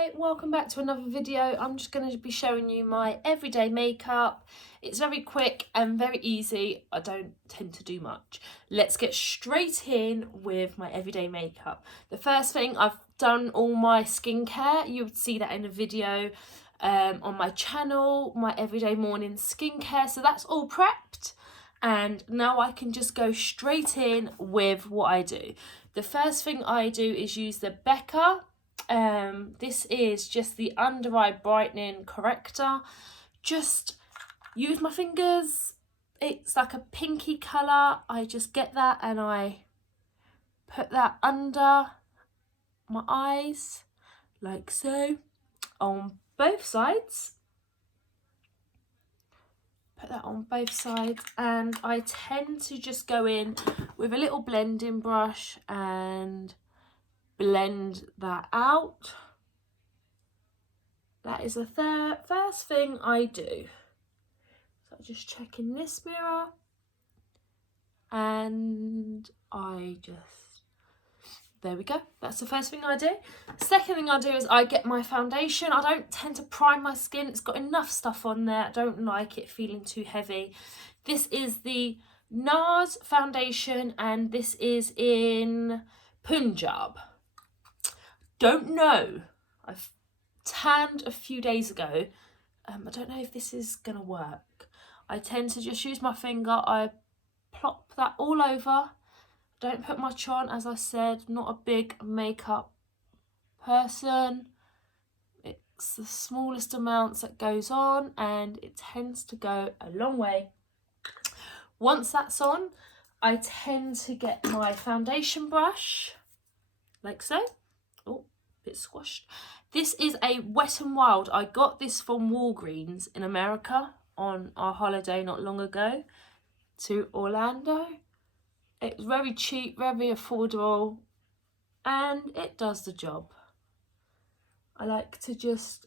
Hi, welcome back to another video. I'm just going to be showing you my everyday makeup. It's very quick and very easy. I don't tend to do much. Let's get straight in with my everyday makeup. The first thing, I've done all my skincare. You would see that in a video on my channel, my everyday morning skincare. So that's all prepped. And now I can just go straight in with what I do. The first thing I do is use the Becca. This is just the under eye brightening corrector. Just use my fingers. It's like a pinky colour. I just get that and I put that under my eyes like so on both sides. Put that on both sides, and I tend to just go in with a little blending brush and blend that out. That is the first thing I do. So I just check in this mirror and there we go. That's the first thing I do. Second thing I do is I get my foundation. I don't tend to prime my skin. It's got enough stuff on there. I don't like it feeling too heavy. This is the NARS foundation and this is in Punjab. Don't know. I've tanned a few days ago. I don't know if this is going to work. I tend to just use my finger. I plop that all over. Don't put much on, as I said, not a big makeup person. It's the smallest amounts that goes on and it tends to go a long way. Once that's on, I tend to get my foundation brush, like so. Oh, a bit squashed. This is a Wet n Wild. I got this from Walgreens in America on our holiday not long ago to Orlando. It's very cheap, very affordable, and it does the job. I like to just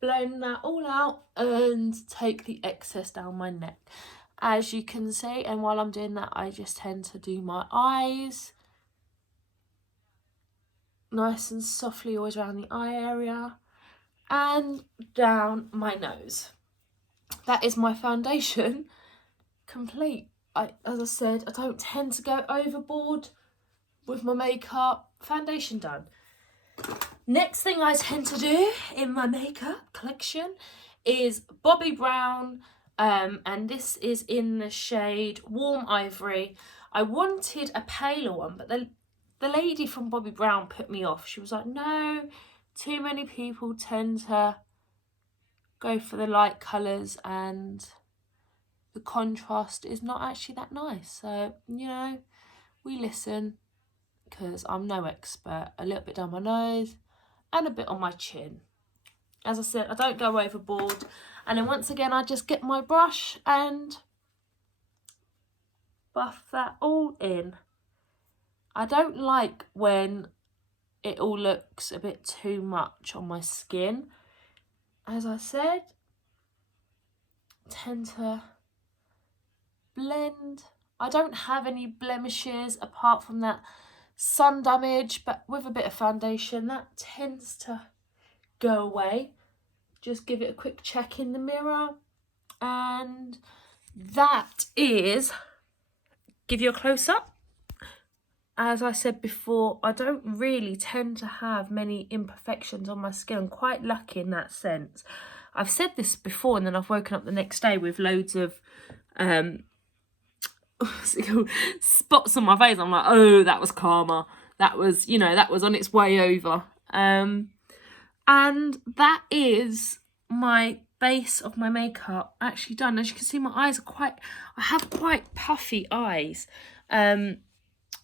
blend that all out and take the excess down my neck, as you can see. And while I'm doing that, I just tend to do my eyes. Nice and softly, always around the eye area and down my nose. That is my foundation complete. As I said, I don't tend to go overboard with my makeup. Foundation done. Next thing I tend to do in my makeup collection is Bobbi Brown, and this is in the shade Warm Ivory. I wanted a paler one, but the lady from Bobbi Brown put me off. She was like, no, too many people tend to go for the light colours and the contrast is not actually that nice. So, you know, we listen, because I'm no expert. A little bit down my nose and a bit on my chin. As I said, I don't go overboard. And then once again, I just get my brush and buff that all in. I don't like when it all looks a bit too much on my skin. As I said, tend to blend. I don't have any blemishes apart from that sun damage, but with a bit of foundation that tends to go away. Just give it a quick check in the mirror, and that is, give you a close-up. As I said before, I don't really tend to have many imperfections on my skin. I'm quite lucky in that sense. I've said this before, and then I've woken up the next day with loads of spots on my face. I'm like, oh, that was karma. That was, you know, that was on its way over. And that is my base of my makeup actually done. As you can see, my eyes are I have quite puffy eyes.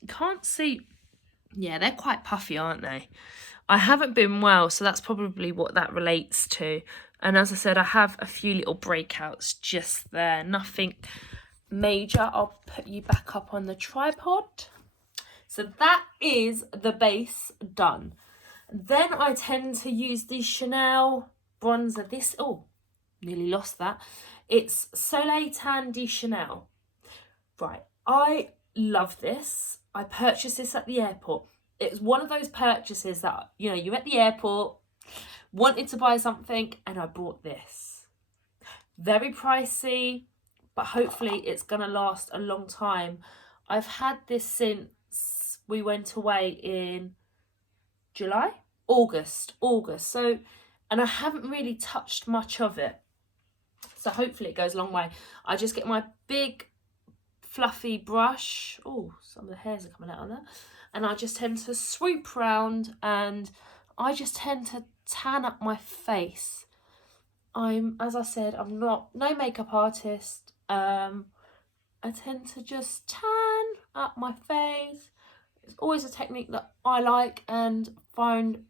Can't see. Yeah, they're quite puffy, aren't they? I haven't been well, so that's probably what that relates to. And as I said, I have a few little breakouts just there. Nothing major. I'll put you back up on the tripod. So that is the base done. Then I tend to use the Chanel bronzer. This, oh, nearly lost that. It's Soleil Tan de Chanel. Right, I love this. I purchased this at the airport. It's one of those purchases that, you know, you're at the airport wanted to buy something and I bought this. Very pricey, but hopefully it's gonna last a long time. I've had this since we went away in August. So, and I haven't really touched much of it. So hopefully it goes a long way. I just get my big fluffy brush. Oh, some of the hairs are coming out of there. And I just tend to swoop around and I just tend to tan up my face. As I said, I'm no makeup artist. I tend to just tan up my face. It's always a technique that I like and find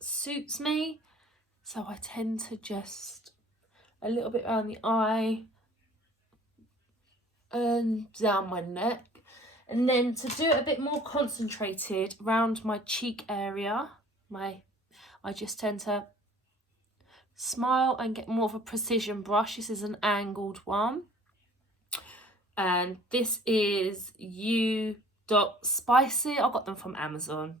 suits me. So I tend to just a little bit around the eye and down my neck. And then to do it a bit more concentrated around my cheek area, I just tend to smile and get more of a precision brush. This is an angled one. And this is U.Spicy. I got them from Amazon.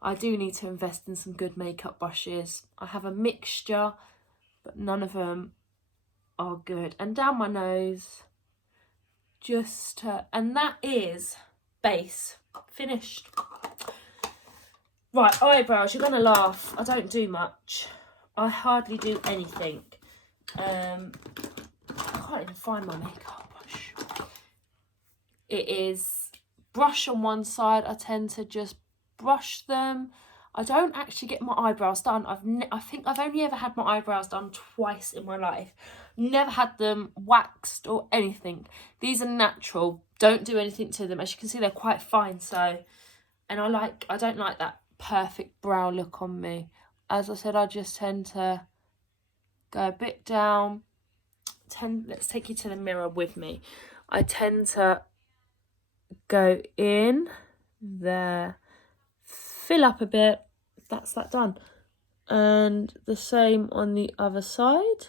I do need to invest in some good makeup brushes. I have a mixture, but none of them are good. And down my nose, and that is base. Finished. Right, eyebrows. You're going to laugh. I don't do much. I hardly do anything. I can't even find my makeup brush. It is brush on one side. I tend to just brush them. I don't actually get my eyebrows done. I think I've only ever had my eyebrows done twice in my life. Never had them waxed or anything. These are natural. Don't do anything to them. As you can see, they're quite fine. So, and I don't like that perfect brow look on me. As I said, I just tend to go a bit down. Let's take you to the mirror with me. I tend to go in there, fill up a bit. That's that done. And the same on the other side.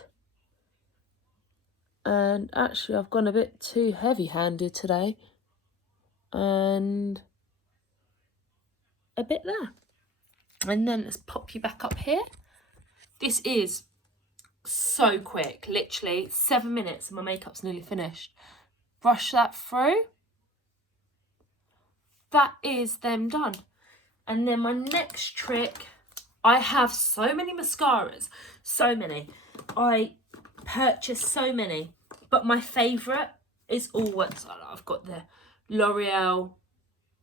And actually I've gone a bit too heavy-handed today. And a bit there. And then let's pop you back up here. This is so quick, literally 7 minutes and my makeup's nearly finished. Brush that through. That is them done. And then my next trick, I have so many mascaras, so many. I purchased so many, but my favourite is always, I've got the L'Oreal,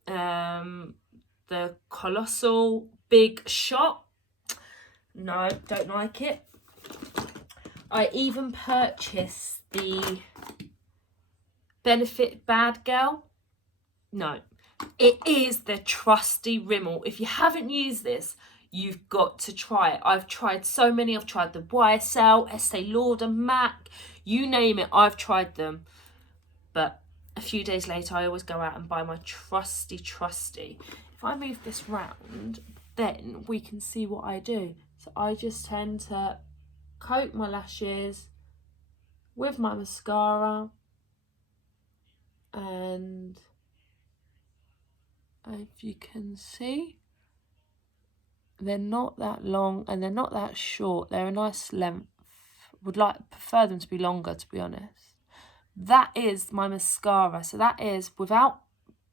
the Colossal Big Shot. No, don't like it. I even purchased the Benefit Bad Girl. No. It is the trusty Rimmel. If you haven't used this, you've got to try it. I've tried so many. I've tried the YSL, Estee Lauder, MAC, you name it, I've tried them. But a few days later, I always go out and buy my trusty. If I move this round, then we can see what I do. So I just tend to coat my lashes with my mascara, and if you can see, they're not that long and they're not that short. They're a nice length. Prefer them to be longer, to be honest. That is my mascara. So that is without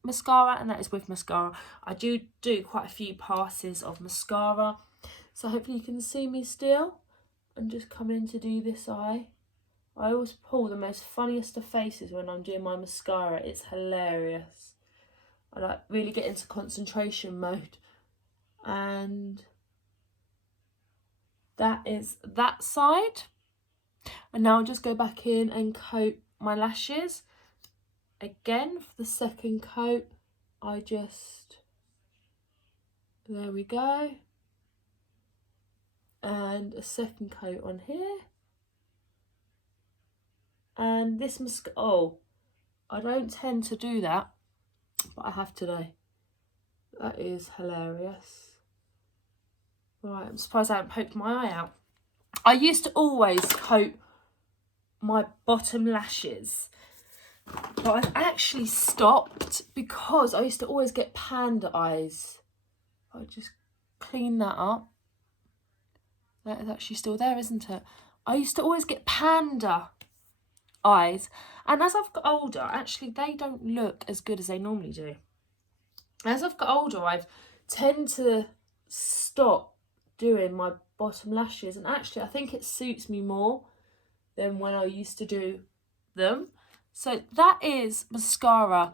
mascara and that is with mascara. I do quite a few passes of mascara. So hopefully you can see me still. And just come in to do this eye. I always pull the most funniest of faces when I'm doing my mascara. It's hilarious. I really get into concentration mode. And that is that side. And now I'll just go back in and coat my lashes. Again, for the second coat, there we go. And a second coat on here. And this I don't tend to do that, but I have today. That is hilarious. Right, I'm surprised I haven't poked my eye out. I used to always coat my bottom lashes, but I've actually stopped because I used to always get panda eyes. I'll just clean that up. That is actually still there, isn't it? I used to always get panda eyes, and as I've got older, actually they don't look as good as they normally do. As I've got older, I've tend to stop doing my bottom lashes, and actually I think it suits me more than when I used to do them. So that is mascara.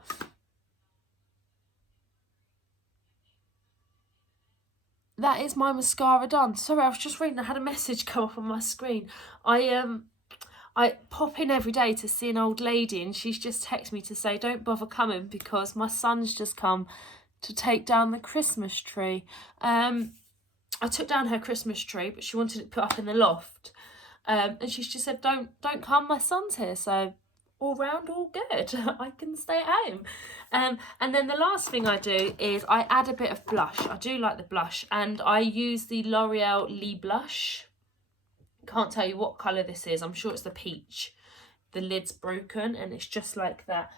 That is my mascara done. Sorry, I was just reading, I had a message come up on my screen. I pop in every day to see an old lady, and she's just texted me to say don't bother coming because my son's just come to take down the Christmas tree. I took down her Christmas tree, but she wanted it put up in the loft. And she's just said, don't come, my son's here. So all round, all good. I can stay at home. And then the last thing I do is I add a bit of blush. I do like the blush, and I use the L'Oreal Lee blush. Can't tell you what colour this is. I'm sure it's the peach. The lid's broken and it's just like that.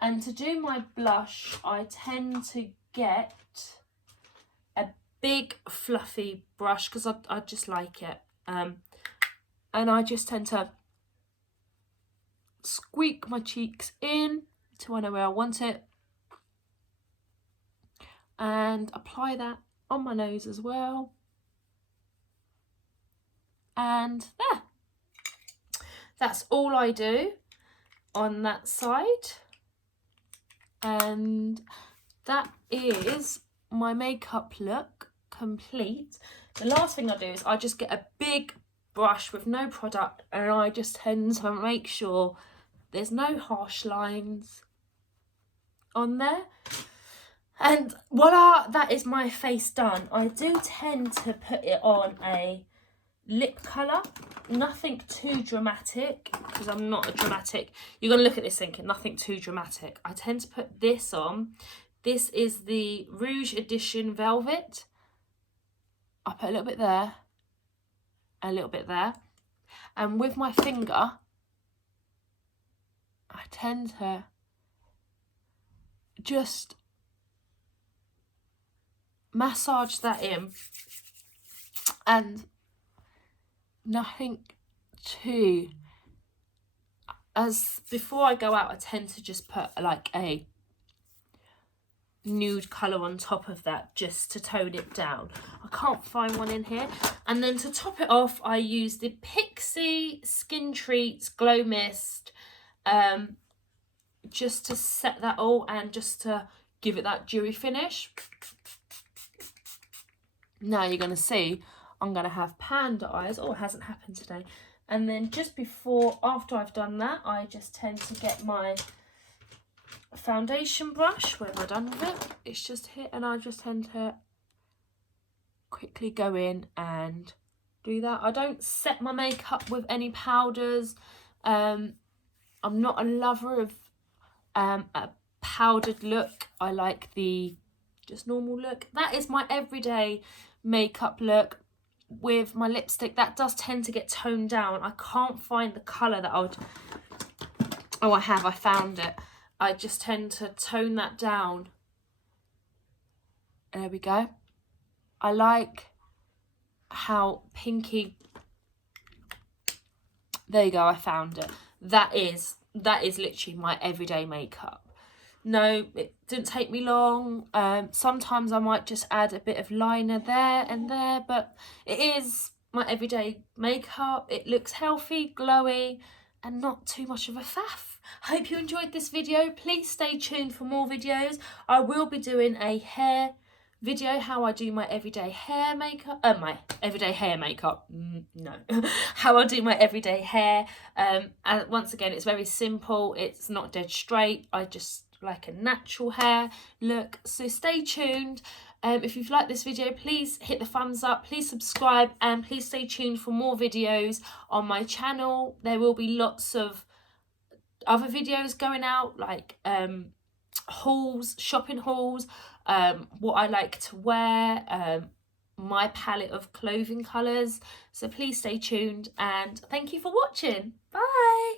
And to do my blush, I tend to get a big fluffy brush because I just like it. And I just tend to squeak my cheeks in to I know where I want it. And apply that on my nose as well. And there. That's all I do on that side. And that is my makeup look complete. The last thing I do is I just get a big brush with no product, and I just tend to make sure there's no harsh lines on there. And voila, that is my face done. I do tend to put it on a lip colour, nothing too dramatic because I'm not a dramatic. You're going to look at this thinking nothing too dramatic. I tend to put this on. This is the Rouge Edition Velvet. I put a little bit there, a little bit there, and with my finger I tend to just massage that in, and nothing too, as before I go out I tend to just put like a nude colour on top of that just to tone it down. I can't find one in here. And then to top it off I use the Pixi Skin Treats Glow Mist, just to set that all and just to give it that dewy finish. Now you're going to see I'm going to have panda eyes. Oh, it hasn't happened today. And then just after I've done that, I just tend to get my foundation brush. Where am I done with it? It's just here. And I just tend to quickly go in and do that. I don't set my makeup with any powders. I'm not a lover of a powdered look. I like the just normal look. That is my everyday makeup look. With my lipstick, that does tend to get toned down. I can't find the colour that I would... Oh, I found it. I just tend to tone that down. There we go. I like how pinky... There you go, I found it. That is literally my everyday makeup. No, it didn't take me long. Sometimes I might just add a bit of liner there and there, but it is my everyday makeup. It looks healthy, glowy, and not too much of a faff. I hope you enjoyed this video. Please stay tuned for more videos. I will be doing a hair video, how I do my everyday hair makeup. No. How I do my everyday hair. And once again, it's very simple. It's not dead straight. I just like a natural hair look. So stay tuned. If you've liked this video, please hit the thumbs up, please subscribe, and please stay tuned for more videos on my channel. There will be lots of other videos going out, like hauls, shopping hauls, what I like to wear, my palette of clothing colours. So please stay tuned, and thank you for watching. Bye.